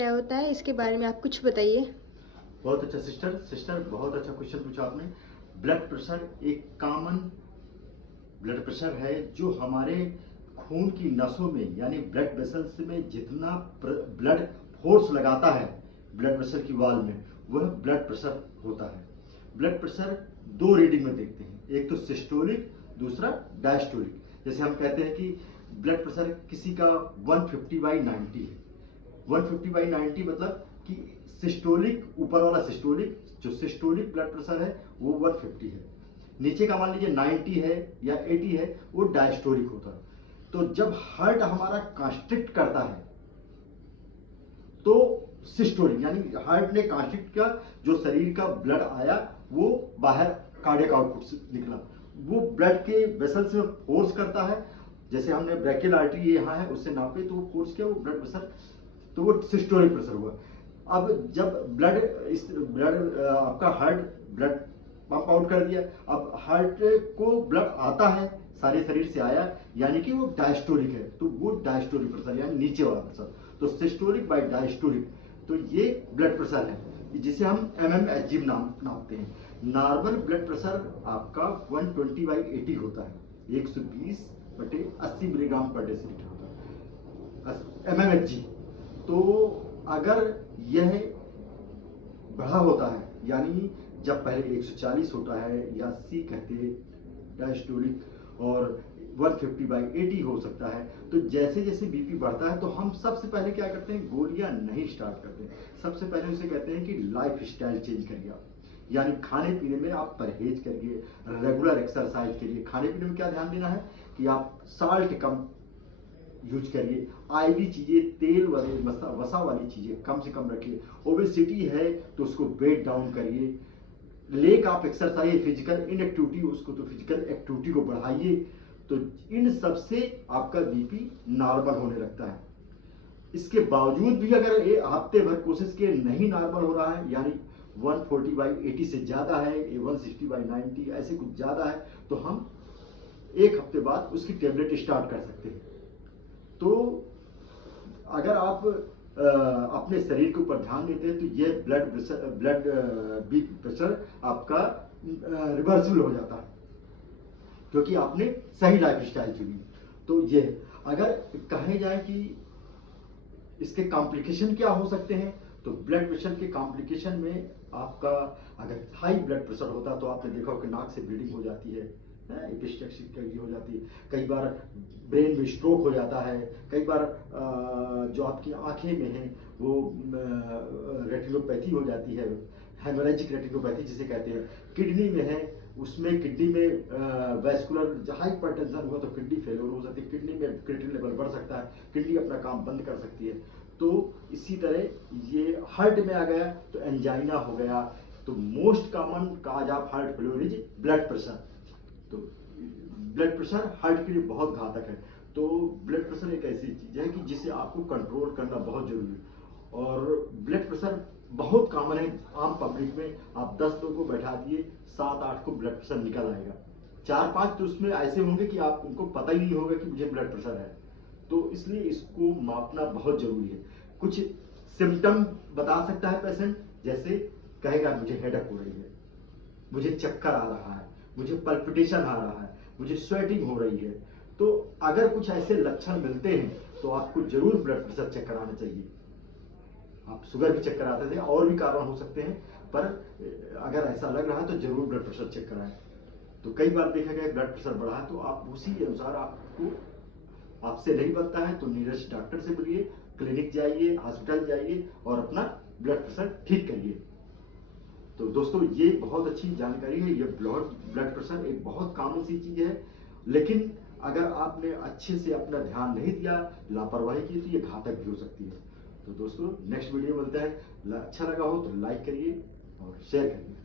क्या होता है इसके बारे में आप कुछ बताइए। बहुत अच्छा सिस्टर बहुत अच्छा क्वेश्चन पूछा आपने। ब्लड प्रेशर एक कॉमन ब्लड प्रेशर है जो हमारे खून की नसों में यानी ब्लड वेसल्स में जितना ब्लड फोर्स लगाता है ब्लड प्रेशर की वाल में, वह ब्लड प्रेशर होता है। ब्लड प्रेशर दो रीडिंग में देखते हैं, एक तो सिस्टोलिक, दूसरा डायस्टोलिक। जैसे हम कहते हैं कि ब्लड प्रेशर किसी का 150/90 है। 150/90 मतलब कि सिस्टोलिक, ऊपर वाला सिस्टोलिक, जो सिस्टोलिक ब्लड प्रेशर है वो 150 है। नीचे का मान लीजिए 90 है या 80 है, वो डायस्टोलिक होता है। तो जब हार्ट हमारा कंस्ट्रिक्ट करता है तो सिस्टोलिक, यानी हार्ट ने कंस्ट्रिक्ट किया, जो शरीर का ब्लड आया वो बाहर कार्डियक आउटपुट से निकला, वो ब्लड के वेसल्स में फोर्स करता है। जैसे हमने ब्रैकियल आर्टरी यहाँ है उससे नापे तो वो फोर्स किया, वो ब्लड प्रेशर, तो वो सिस्टोलिक प्रेशर हुआ। अब जब ब्लड आपका हार्ट ब्लड पंप आउट कर दिया, अब हार्ट को ब्लड आता है, सारे शरीर से आया, यानी कि वो डायस्टोलिक है, तो वो डायस्टोलिक प्रेशर यानी नीचे वाला प्रेशर। तो सिस्टोलिक बाय डायस्टोलिक, तो ये ब्लड प्रेशर है जिसे हम mmHg नापते हैं। नॉर्मल ब्लड प्रेशर आपका 120/80 होता है, 120/80 मिलीग्राम पर डेसिलीटर होता है mmHg। तो अगर यह बढ़ा होता है, यानी जब पहले 140 होता है या सी कहते हैं डायस्टोलिक, और 150/80 हो सकता है, तो जैसे जैसे बीपी बढ़ता है तो हम सबसे पहले क्या करते हैं, गोलियां नहीं स्टार्ट करते हैं। सबसे पहले उसे कहते हैं कि लाइफ स्टाइल चेंज करिए आप, यानी खाने पीने में आप परहेज करिए, रेगुलर एक्सरसाइज करिए। खाने पीने में क्या ध्यान देना है कि आप साल्ट कम यूज करिए, ऑयली चीजें, तेल वाले वसा वाली चीजें कम से कम रखिए। ओबेसिटी है तो उसको वेट डाउन करिए। लेग आप एक्सरसाइज, फिजिकल इनएक्टिविटी, उसको तो फिजिकल एक्टिविटी को बढ़ाइए। तो इन सब से आपका बीपी नॉर्मल होने लगता है। इसके बावजूद भी अगर हफ्ते भर कोशिश किए नहीं नॉर्मल हो रहा है, यानी 140/80 से ज्यादा है, 160/90 ऐसे कुछ ज्यादा है, तो हम एक हफ्ते बाद उसकी टेबलेट स्टार्ट कर सकते हैं। तो अगर आप अपने शरीर के ऊपर ध्यान देते हैं तो ये ब्लड प्रेशर आपका रिवर्सिबल हो जाता है, क्योंकि आपने सही लाइफ स्टाइल चुनी। तो ये अगर कहे जाए कि इसके कॉम्प्लिकेशन क्या हो सकते हैं, तो ब्लड प्रेशर के कॉम्प्लिकेशन में आपका अगर हाई ब्लड प्रेशर होता तो आपने देखा कि नाक से ब्लीडिंग हो जाती है, एपिस्टेक्सिस हो जाती है, कई बार ब्रेन में स्ट्रोक हो जाता है, कई बार जो आपकी आंखें में है वो रेटिनोपैथी हो जाती है, हेमोरेजिक रेटिनोपैथी जिसे कहते हैं। किडनी में है, उसमें किडनी में वैस्कुलर हाइपरटेंशन हुआ तो किडनी फेलियर हो सकती है, किडनी में क्रिएटिनिन लेवल बढ़ सकता है, किडनी अपना काम बंद कर सकती है। तो इसी तरह ये हार्ट में आ गया तो एंजाइना हो गया। तो most common cause of heart failure is blood pressure. तो ब्लड प्रेशर हार्ट के लिए बहुत घातक है। तो ब्लड प्रेशर एक ऐसी चीज है कि जिसे आपको कंट्रोल करना बहुत जरूरी है। और ब्लड प्रेशर बहुत कॉमन है आम पब्लिक में। आप 10 लोगों को बैठा दिए, 7-8 को ब्लड प्रेशर निकल आएगा, 4-5 तो उसमें ऐसे होंगे कि आप उनको पता ही नहीं होगा कि मुझे ब्लड प्रेशर है। तो इसलिए इसको मापना बहुत जरूरी है। कुछ सिम्टम बता सकता है पेशेंट, जैसे कहेगा मुझे हेडेक हो रही है, मुझे चक्कर आ रहा है, मुझे पल्पिटेशन आ रहा है, मुझे स्वेटिंग हो रही है। तो अगर कुछ ऐसे लक्षण मिलते हैं तो आपको जरूर ब्लड प्रेशर चेक कराना चाहिए। आप शुगर भी चेक कराते थे, और भी कारण हो सकते हैं, पर अगर ऐसा लग रहा है तो जरूर ब्लड प्रेशर चेक कराएं। तो कई बार देखा गया ब्लड प्रेशर बढ़ा है तो आप उसी के अनुसार आपसे नहीं बनता है तो नियरेस्ट डॉक्टर से मिलिए, क्लिनिक जाइए, हॉस्पिटल जाइए और अपना ब्लड प्रेशर ठीक करिए। तो दोस्तों ये बहुत अच्छी जानकारी है। ये ब्लड प्रेशर एक बहुत कॉमन सी चीज है, लेकिन अगर आपने अच्छे से अपना ध्यान नहीं दिया, लापरवाही की, तो ये घातक भी हो सकती है। तो दोस्तों नेक्स्ट वीडियो मिलता है। अच्छा लगा हो तो लाइक करिए और शेयर करिए।